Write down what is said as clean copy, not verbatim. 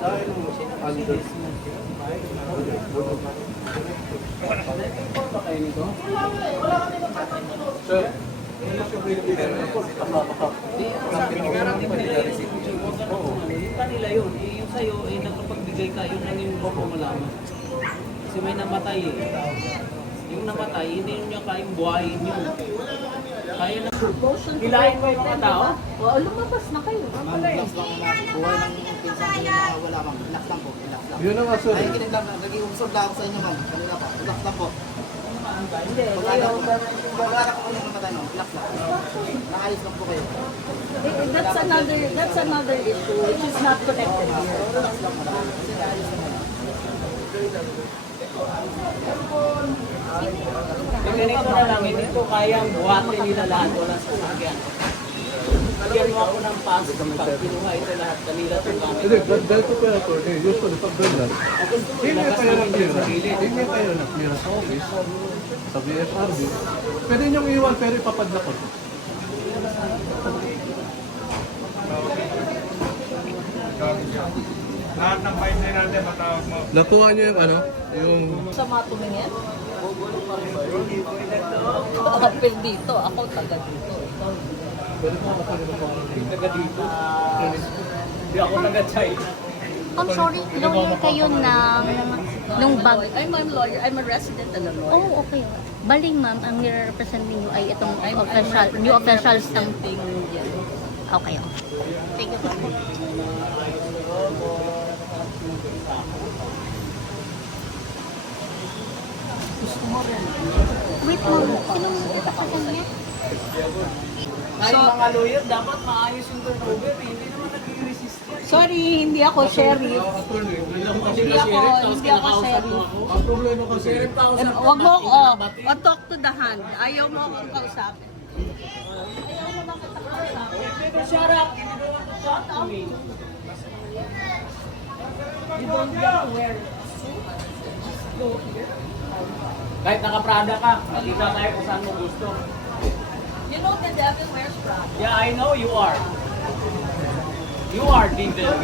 Sir, yung kanila yun, yung sa'yo, nagpapagbigay ka, yun lang yung gusto mo malaman. Kasi may namatay eh. Yung namatay, hindi niya kayang buhayin yun. Kaya na. Hilahin mo yung mga tao? Oo, lumabas na kayo. Relax lang na buhay ng pinsan ko na wala ma'am. Relax lang po, relax lang. yun na nga sir. Ay, kinig lang, nag-iusap lang ako sa inyo ma'am. Kanina pa, relax lang po. Hindi, Pag-alala ko kung namatay no, relax lang. Naayos lang po kayo. that's another issue which is not connected here. Relax lang po. Kasi naayos lang po. Ganito na lang, hindi ko kayang buhatin nila lahat wala sa sakyan. Bigyan mo ako ng pass pag kinuha ito lahat kanila itong gamit. Hindi, ganito pa ito. Usually, pag ganyan, hindi kayo na-clear. Hindi kayo na-clear sa office, sa BFRB. Pwede niyong iwan, pero ipapadla ko. Lahat ng file din natin, matawag mo. Nakuha niyo yung ano? Yung... Sa mga tumingin? Kapil dito, ako taga dito. Taga dito. Hindi ako taga China. I'm sorry, lawyer kayo nung bag. I'm a lawyer, I'm a resident and a lawyer. Oh, okay. Baling ma'am, ang nire-represent ninyo ay itong official, new officials ng... Something yan. Okay. Thank you. Wait ma'am, sinong ipapakon niya? Tayong mga lawyer, dapat maayos yung turnover. Hindi naman nag-resist yan. Sorry, hindi ako sheriff. Hindi ako sheriff. Ang problema kasi, Wag mo ako, talk to the hand. Ayaw mo akong kausapin. Ayaw mo akong kausapin. Shut up! Shut up! You don't get to wear a suit. Just go here. Kahit naka-Prada ka, makita tayo kung saan mo gusto. You know the devil wears Prada. Yeah, I know you are. You are the devil.